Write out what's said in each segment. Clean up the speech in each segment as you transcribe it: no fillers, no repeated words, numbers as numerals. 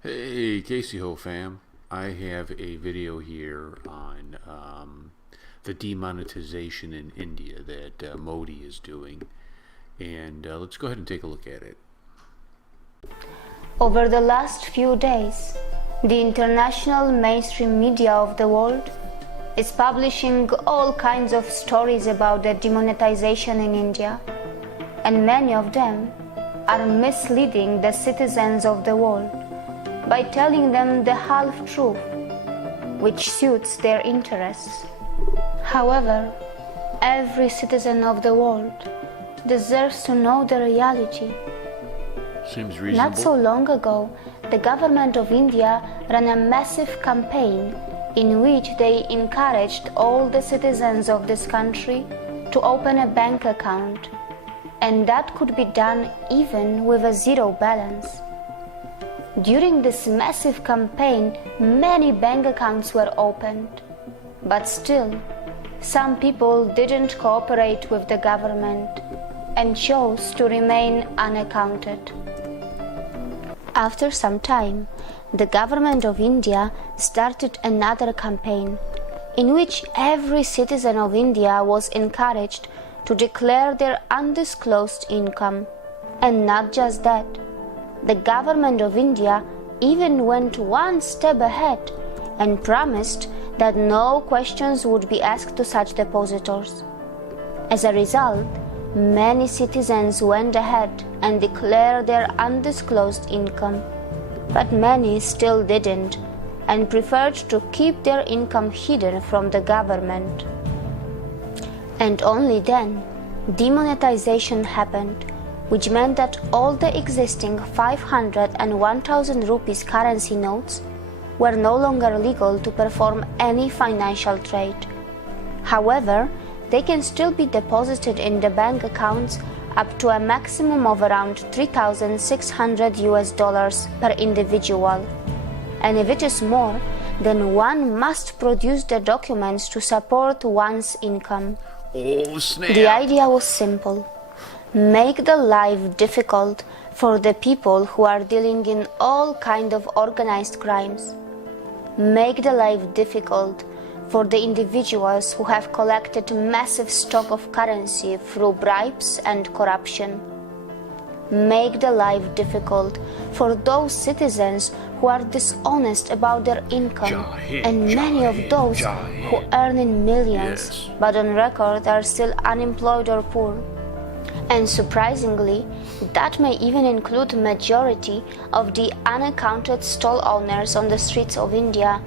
Hey, Casey Ho fam. I have a video here on the demonetization in India that Modi is doing. And let's go ahead and take a look at it. Over the last few days, the international mainstream media of the world is publishing all kinds of stories about the demonetization in India, and many of them are misleading the citizens of the world by telling them the half-truth, which suits their interests. However, every citizen of the world deserves to know the reality. Seems reasonable. Not so long ago, the government of India ran a massive campaign in which they encouraged all the citizens of this country to open a bank account, and that could be done even with a zero balance. During this massive campaign, many bank accounts were opened, but still, some people didn't cooperate with the government and chose to remain unaccounted. After some time, the government of India started another campaign in which every citizen of India was encouraged to declare their undisclosed income. And not just that, the government of India even went one step ahead and promised that no questions would be asked to such depositors. As a result, many citizens went ahead and declared their undisclosed income, but many still didn't and preferred to keep their income hidden from the government. And only then, demonetization happened, which meant that all the existing 500 and 1000 rupees currency notes were no longer legal to perform any financial trade. However, they can still be deposited in the bank accounts up to a maximum of around $3,600 per individual. And if it is more, then one must produce the documents to support one's income. Oh, snap. The idea was simple. Make the life difficult for the people who are dealing in all kinds of organized crimes. Make the life difficult for the individuals who have collected massive stock of currency through bribes and corruption. Make the life difficult for those citizens who are dishonest about their income, and many of those who earn in millions but on record are still unemployed or poor. And surprisingly, that may even include majority of the unaccounted stall owners on the streets of India,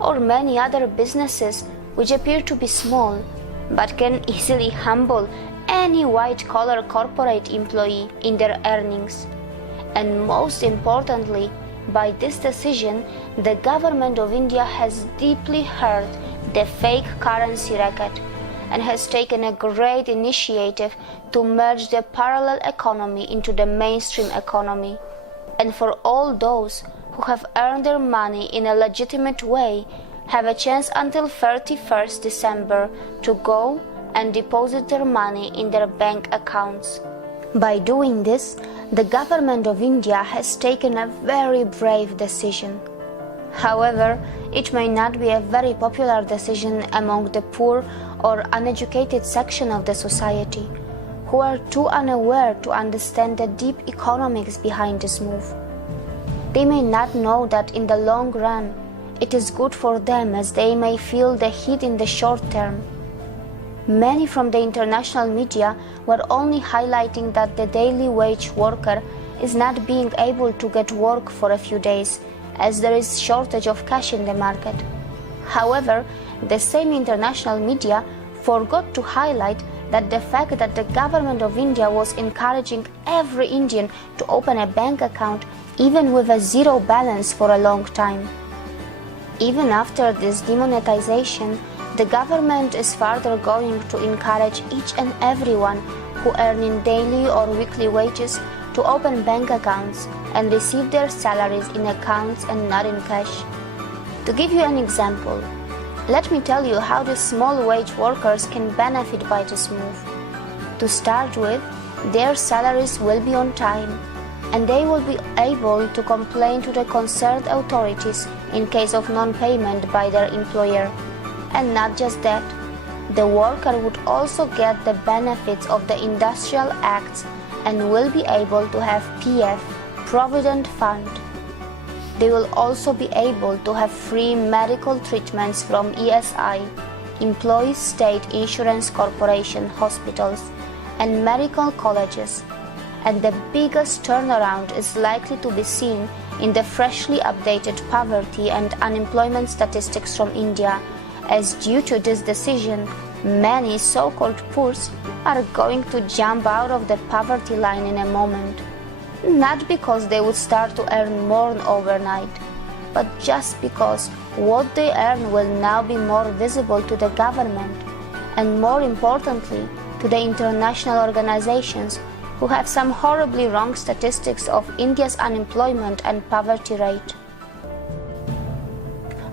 or many other businesses which appear to be small but can easily humble any white-collar corporate employee in their earnings. And most importantly, by this decision, the government of India has deeply hurt the fake currency racket and has taken a great initiative to merge the parallel economy into the mainstream economy. And for all those who have earned their money in a legitimate way have a chance until 31st December to go and deposit their money in their bank accounts. By doing this, the government of India has taken a very brave decision. However, it may not be a very popular decision among the poor or uneducated section of the society, who are too unaware to understand the deep economics behind this move. They may not know that in the long run, it is good for them, as they may feel the heat in the short term. Many from the international media were only highlighting that the daily wage worker is not being able to get work for a few days, as there is shortage of cash in the market. However, the same international media forgot to highlight that the fact that the government of India was encouraging every Indian to open a bank account even with a zero balance for a long time. Even after this demonetization, the government is further going to encourage each and everyone who earn in daily or weekly wages to open bank accounts and receive their salaries in accounts and not in cash. To give you an example, let me tell you how the small wage workers can benefit by this move. To start with, their salaries will be on time, and they will be able to complain to the concerned authorities in case of non-payment by their employer. And not just that, the worker would also get the benefits of the industrial acts and will be able to have PF, Provident Fund. They will also be able to have free medical treatments from ESI, Employees State Insurance Corporation hospitals, and medical colleges. And the biggest turnaround is likely to be seen in the freshly updated poverty and unemployment statistics from India, as due to this decision, many so-called poors are going to jump out of the poverty line in a moment. Not because they would start to earn more overnight, but just because what they earn will now be more visible to the government, and more importantly, to the international organizations who have some horribly wrong statistics of India's unemployment and poverty rate.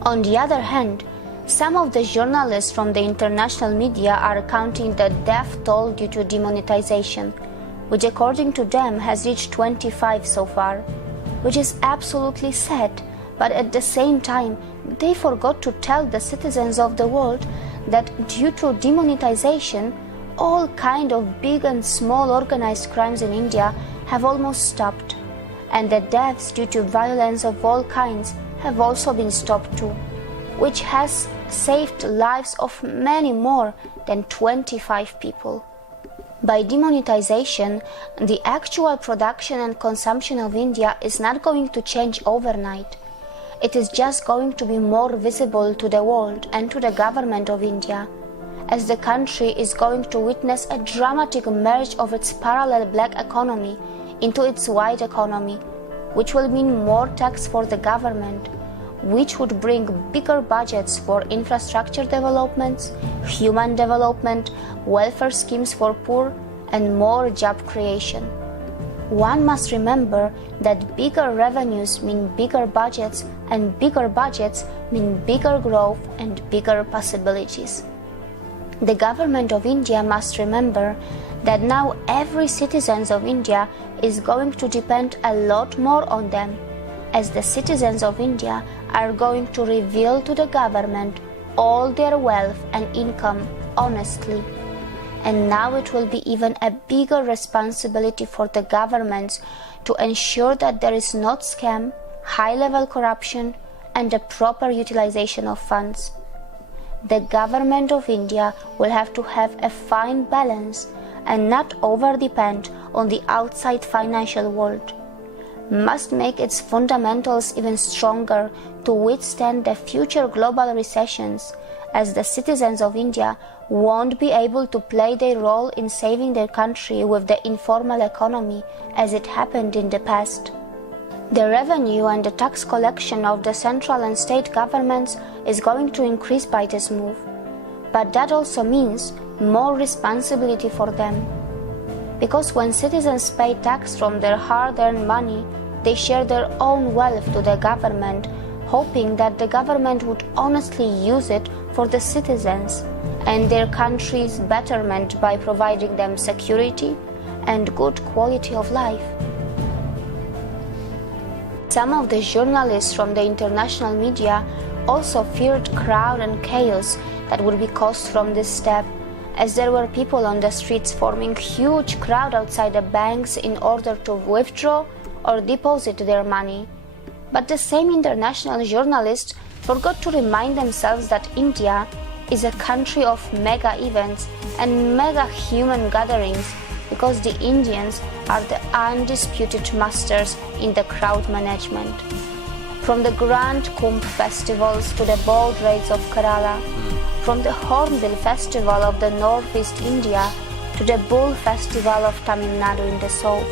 On the other hand, some of the journalists from the international media are counting the death toll due to demonetization, which according to them has reached 25 so far, which is absolutely sad, but at the same time, they forgot to tell the citizens of the world that due to demonetization, all kind of big and small organized crimes in India have almost stopped, and the deaths due to violence of all kinds have also been stopped too, which has saved lives of many more than 25 people. By demonetization, the actual production and consumption of India is not going to change overnight. It is just going to be more visible to the world and to the government of India, as the country is going to witness a dramatic merge of its parallel black economy into its white economy, which will mean more tax for the government, which would bring bigger budgets for infrastructure developments, human development, welfare schemes for poor, and more job creation. One must remember that bigger revenues mean bigger budgets, and bigger budgets mean bigger growth and bigger possibilities. The government of India must remember that now every citizen of India is going to depend a lot more on them, as the citizens of India are going to reveal to the government all their wealth and income honestly. And now it will be even a bigger responsibility for the governments to ensure that there is not scam, high-level corruption, and a proper utilization of funds. The government of India will have to have a fine balance and not over-depend on the outside financial world, must make its fundamentals even stronger to withstand the future global recessions, as the citizens of India won't be able to play their role in saving their country with the informal economy as it happened in the past. The revenue and the tax collection of the central and state governments is going to increase by this move, but that also means more responsibility for them. Because when citizens pay tax from their hard-earned money, they share their own wealth to the government, hoping that the government would honestly use it for the citizens and their country's betterment by providing them security and good quality of life. Some of the journalists from the international media also feared crowd and chaos that would be caused from this step, as there were people on the streets forming huge crowd outside the banks in order to withdraw or deposit their money. But the same international journalists forgot to remind themselves that India is a country of mega events and mega human gatherings, because the Indians are the undisputed masters in the crowd management. From the grand Kumbh festivals to the boat raids of Kerala, from the Hornbill festival of the northeast India to the Bull festival of Tamil Nadu in the south.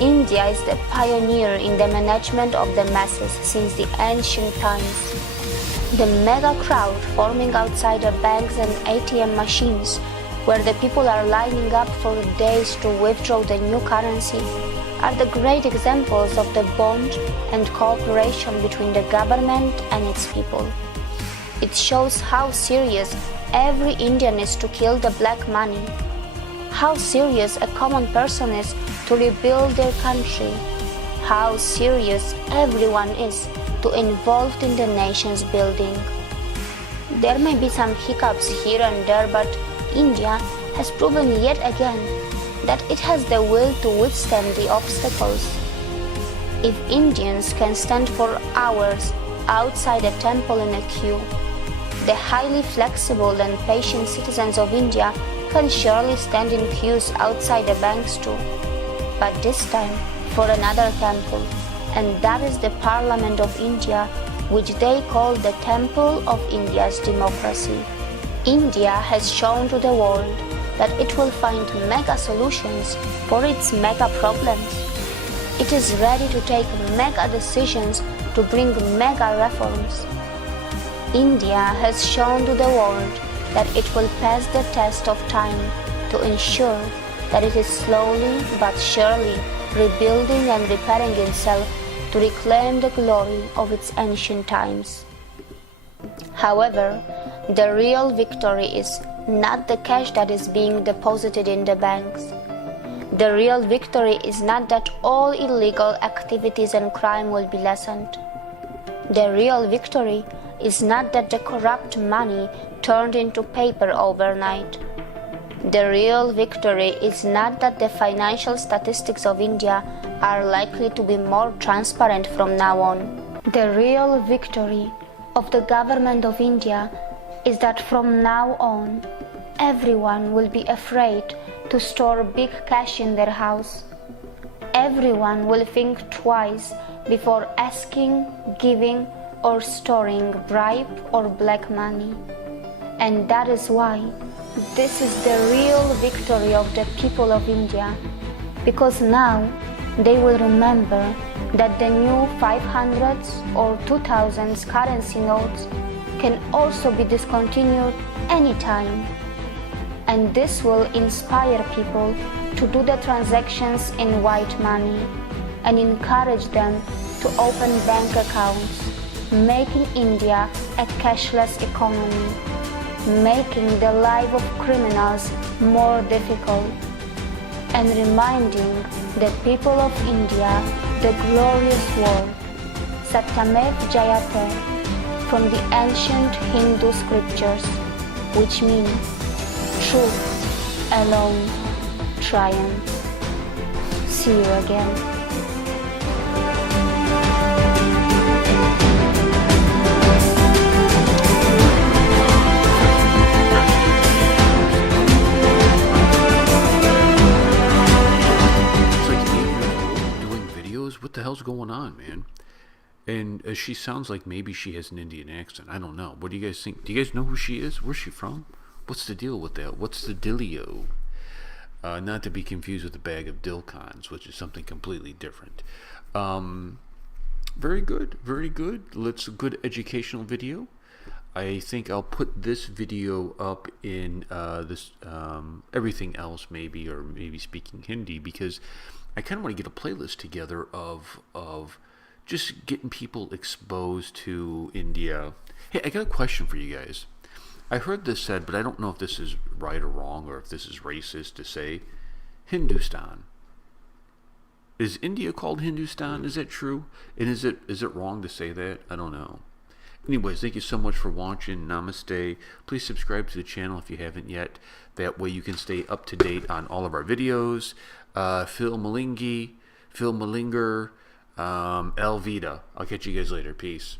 India is the pioneer in the management of the masses since the ancient times. The mega crowd forming outside the banks and ATM machines, where the people are lining up for days to withdraw the new currency, are the great examples of the bond and cooperation between the government and its people. It shows how serious every Indian is to kill the black money, how serious a common person is to to rebuild their country, how serious everyone is to involved in the nation's building. There may be some hiccups here and there, but India has proven yet again that it has the will to withstand the obstacles. If Indians can stand for hours outside a temple in a queue, the highly flexible and patient citizens of India can surely stand in queues outside the banks too. But this time for another temple, and that is the Parliament of India, which they call the Temple of India's Democracy. India has shown to the world that it will find mega solutions for its mega problems. It is ready to take mega decisions to bring mega reforms. India has shown to the world that it will pass the test of time to ensure that it is slowly but surely rebuilding and repairing itself to reclaim the glory of its ancient times. However, the real victory is not the cash that is being deposited in the banks. The real victory is not that all illegal activities and crime will be lessened. The real victory is not that the corrupt money turned into paper overnight. The real victory is not that the financial statistics of India are likely to be more transparent from now on. The real victory of the government of India is that from now on, everyone will be afraid to store big cash in their house. Everyone will think twice before asking, giving, or storing bribe or black money. And that is why this is the real victory of the people of India, because now they will remember that the new 500s or 2000s currency notes can also be discontinued anytime. And this will inspire people to do the transactions in white money and encourage them to open bank accounts, making India a cashless economy, making the life of criminals more difficult, and reminding the people of India the glorious word Satyamev Jayate from the ancient Hindu scriptures, which means truth alone triumphs. See you again. What the hell's going on, man? And she sounds like maybe she has an Indian accent. I don't know. What do you guys think? Do you guys know who she is? Where's she from? What's the deal with that? What's the dealio? Not to be confused with a bag of Dilcons, which is something completely different. Very good, very good. Let's a good educational video. I think I'll put this video up in this everything else maybe, or maybe speaking Hindi, because I kind of want to get a playlist together of just getting people exposed to India. Hey, I got a question for you guys. I heard this said, but I don't know if this is right or wrong, or if this is racist to say Hindustan. Is India called Hindustan? Is that true? And is it wrong to say that? I don't know. Anyways, thank you so much for watching. Namaste. Please subscribe to the channel if you haven't yet. That way you can stay up to date on all of our videos. Phil Malinger, Elvita. I'll catch you guys later. Peace.